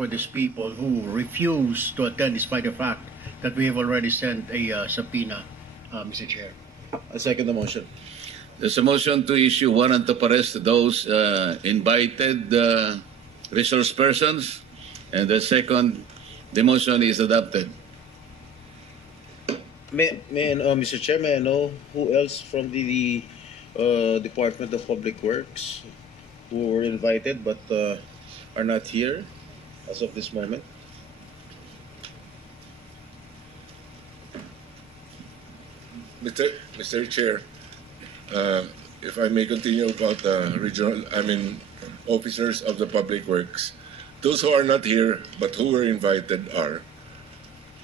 for these people who refuse to attend despite the fact that we have already sent a subpoena, Mr. Chair. I second the motion. There's a motion to issue warrant of arrest to those invited resource persons. And the second, the motion is adopted. Mr. Chair, may I know who else from the Department of Public Works who were invited but are not here as of this moment? Mr. Chair, if I may continue about officers of the Public Works, those who are not here but who were invited are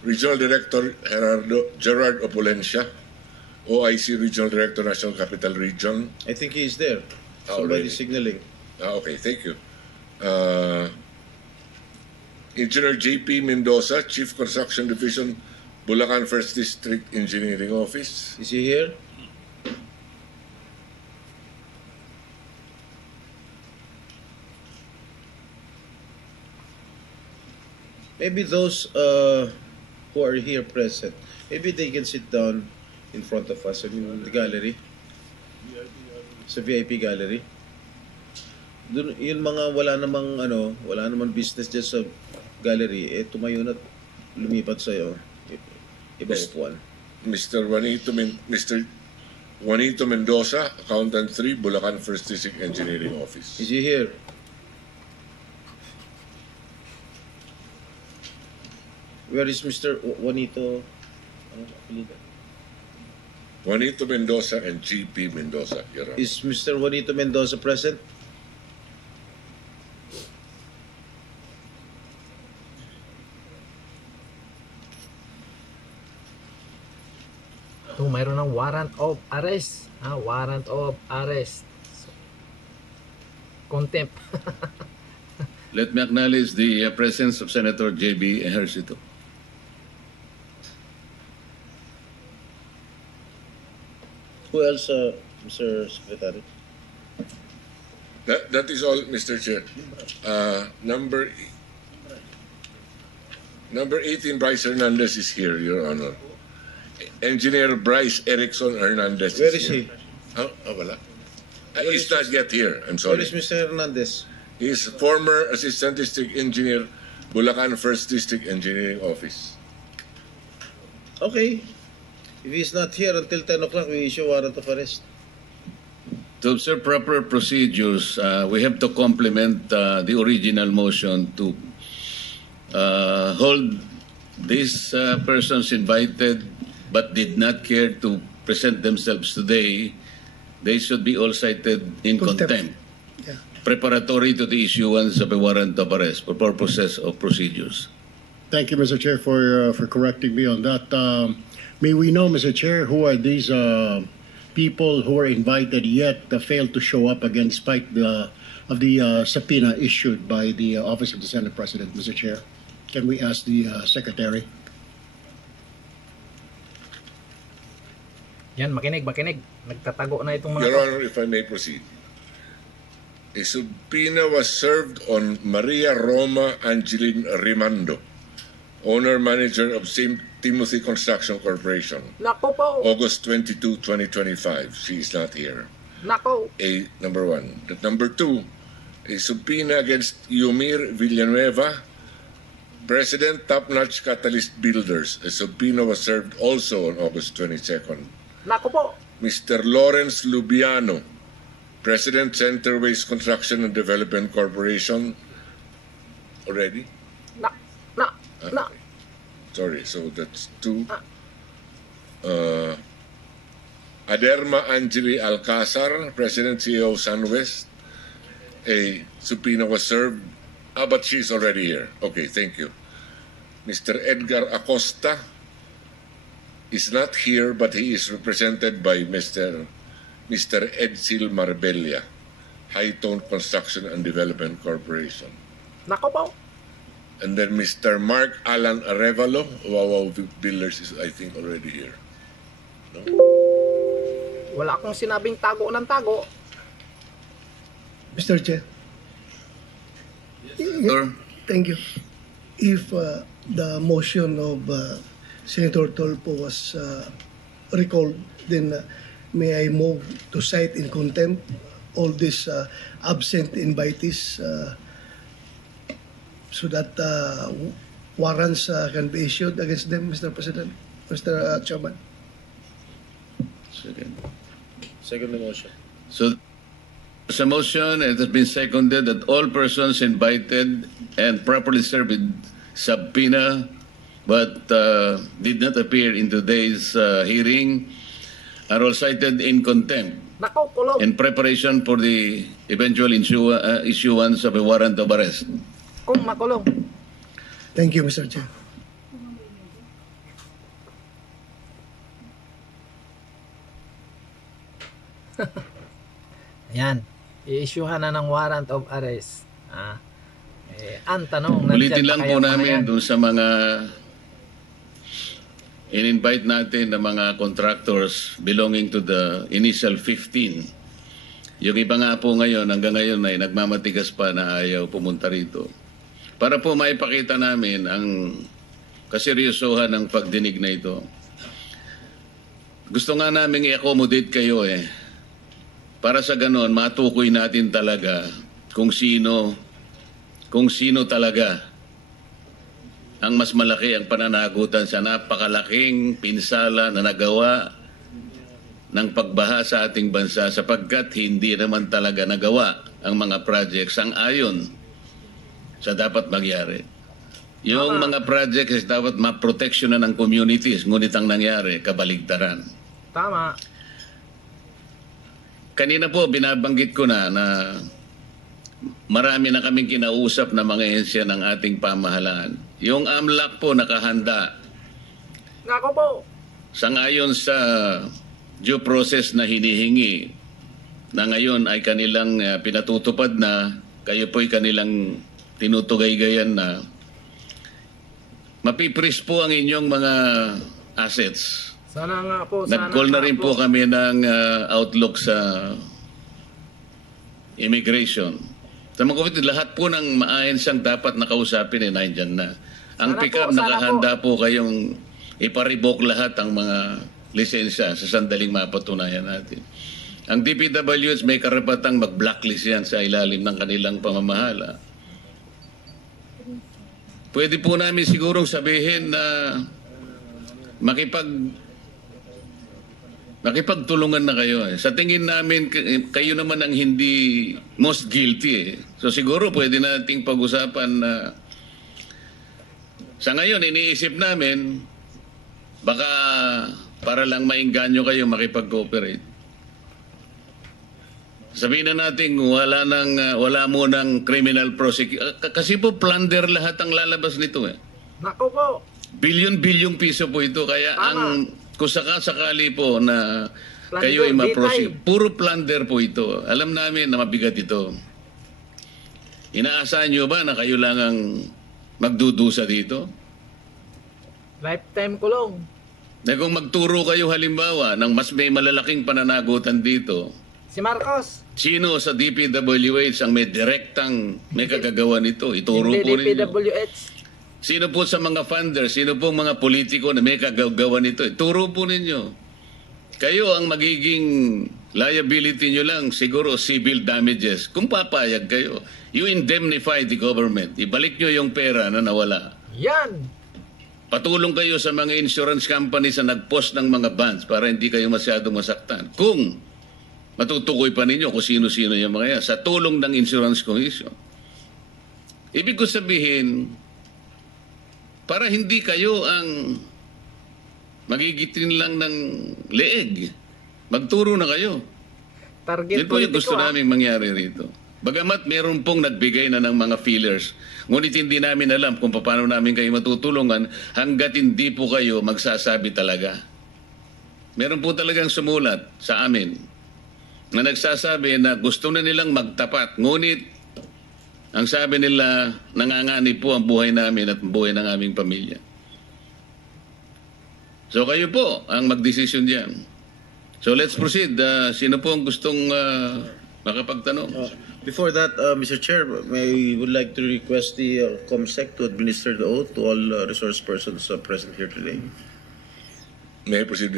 Regional Director Gerard Opulencia, OIC Regional Director, National Capital Region. I think he is there. Already. Somebody signaling. Okay, thank you. Engineer JP Mendoza, Chief Construction Division, Bulacan 1st District Engineering Office. Is he here? Maybe those who are here present, maybe they can sit down in front of us in the gallery. Sa VIP gallery. Dun, yun mga wala namang business dyan sa gallery, tumayo na lumipat sa'yo. Iba upuan. Mr. Juanito Mendoza, Accountant 3, Bulacan 1st District Engineering Office. Is he here? Where is Mr. Juanito? Juanito Mendoza and GP Mendoza, Your Honor. Is Mr. Juanito Mendoza present? So, mayroon ng warrant of arrest. Warrant of arrest. So, contempt. Let me acknowledge the presence of Senator J.B. Ejercito. Who else, Mr. Secretary? That is all, Mr. Chair. Number 18, Bryce Hernandez is here, Your Honor. Engineer Bryce Erickson Hernandez. Where is he? Wala. He's not yet here. I'm sorry. Where is Mr. Hernandez? He's former Assistant District Engineer, Bulacan 1st District Engineering Office. Okay. If he's not here until 10 o'clock, we issue warrant of arrest. To observe proper procedures, we have to complement the original motion to hold these persons invited but did not care to present themselves today. They should be all cited in contempt. Yeah. Preparatory to the issuance of a warrant of arrest for purposes of procedures. Thank you, Mr. Chair, for correcting me on that. May we know, Mr. Chair, who are these people who were invited yet failed to show up again despite the subpoena issued by the Office of the Senate President, Mr. Chair? Can we ask the Secretary? Yan, makinig. Nagtatago na itong mga... Your Honor, if I may proceed. A subpoena was served on Maria Roma Angeline Rimando, owner-manager of St. Timothy Construction Corporation. Nako po! August 22, 2025. She is not here. Nako! Number one. Number two, a subpoena against Yumir Villanueva, President, Top Notch Catalyst Builders. A subpoena was served also on August 22nd. Nako po! Mr. Lawrence Lubiano, President, Centerways Construction and Development Corporation. Already? Na. Okay. Sorry, so that's two. Aderma Angeli Alcazar, President, CEO, SunWest. A subpoena was served. But she's already here. Okay, thank you. Mr. Edgar Acosta is not here, but he is represented by Mr. Edsel Marbella, High-Tone Construction and Development Corporation. Nako po! And then Mr. Mark Alan Arevalo, Wawaw Builders is, I think, already here. No? Wala akong sinabing tago ng tago. Mr. Chair. Sir, Thank you. If the motion of Senator Tolpo was recalled, then may I move to cite in contempt all these absent invitees so that warrants can be issued against them, Mr. President, Mr. Chairman. Second the motion. So, there's a motion, it has been seconded that all persons invited and properly served with subpoena but did not appear in today's hearing are all cited in contempt Nako, kulong. in preparation for the eventual issuance of a warrant of arrest. Kung makulong. Thank you, Mr. Chair. Ayan. I-issuehan na ng warrant of arrest. Ang tanong, Ulitin nandyan lang pa po kaya mga namin yan? doon sa mga in-invite natin na mga contractors belonging to the initial 15. Yung iba nga po ngayon, hanggang ngayon ay nagmamatigas pa na ayaw pumunta rito. Para po maipakita namin ang kaseryosohan ng pagdinig na ito. Gusto nga namin i-accommodate kayo Para sa ganon, matukoy natin talaga kung sino talaga ang mas malaki ang pananagutan sa napakalaking pinsala na nagawa ng pagbaha sa ating bansa sapagkat hindi naman talaga nagawa ang mga projects ang ayon sa dapat magyari. Yung mga projects dapat ma-protection na ng communities, ngunit ang nangyari, kabaligtaran. Tama. Kanina po, binabanggit ko na marami na kaming kinausap na mga ehensya ng ating pamahalaan. Yung AMLAC po nakahanda Nako po. sangayon sa due process na hinihingi na ngayon ay kanilang pinatutupad na, kayo po'y kanilang tinutugay-gayan na mapipris po ang inyong mga assets. Sana nga po. Sana Nag-call na nga rin po kami ng outlook sa immigration. Sa mga kapatid, lahat po ng maayensang dapat nakausapin nandyan na. Ang Sana pick-up, po, sana nakahanda po kayong iparevoke lahat ang mga lisensya sa sandaling mapatunayan natin. Ang DPWH may karapatang mag-blacklist yan sa ilalim ng kanilang pamamahala. Pwede po namin sigurong sabihin na makipagtulungan na kayo. Sa tingin namin, kayo naman ang hindi most guilty. So siguro pwede nating pag-usapan na sa ngayon, iniisip namin, baka para lang maingganyo kayo makipag-cooperate. Sabihin na natin, wala mo ng criminal prosecution. Kasi po, plunder lahat ang lalabas nito Nako po. Bilyon-bilyong piso po ito. Kaya Tama. kung sakali po na Plunder, kayo ay ma-prosecute, bitay. puro plunder po ito. Alam namin na mabigat ito. Inaasahan nyo ba na kayo lang ang magdudusa dito? Lifetime kulong. Na kung magturo kayo halimbawa ng mas may malalaking pananagutan dito, Si Marcos. sino sa DPWH ang may direktang may kagagawa nito? Ituro Hindi po ninyo. DPWH. Sino po sa mga funders, sino po mga politiko na may kagagawa nito? Ituro po ninyo. Kayo ang magiging liability nyo lang, siguro civil damages. Kung papayag kayo, you indemnify the government. Ibalik nyo yung pera na nawala. Yan. Patulong kayo sa mga insurance companies na nag-post ng mga bonds para hindi kayo masyado masaktan. Kung matutukoy pa ninyo kung sino-sino yung mga yan sa tulong ng insurance commission. Ibig ko sabihin, para hindi kayo ang magigitin lang ng leeg, magturo na kayo. Target Yan po yung politiko, gusto namin mangyari rito. Bagamat meron pong nagbigay na ng mga feelers, ngunit hindi namin alam kung paano namin kayo matutulungan hanggat hindi po kayo magsasabi talaga. Meron po talagang sumulat sa amin na nagsasabi na gusto na nilang magtapat, ngunit ang sabi nila, nanganganib po ang buhay namin at buhay ng aming pamilya. So kayo po ang magdesisyon diyan. So let's proceed. Sino po ang gustong makapagtanong? Before that, Mr. Chair, would like to request the COMSEC to administer the oath to all resource persons present here today. May I proceed, Mr.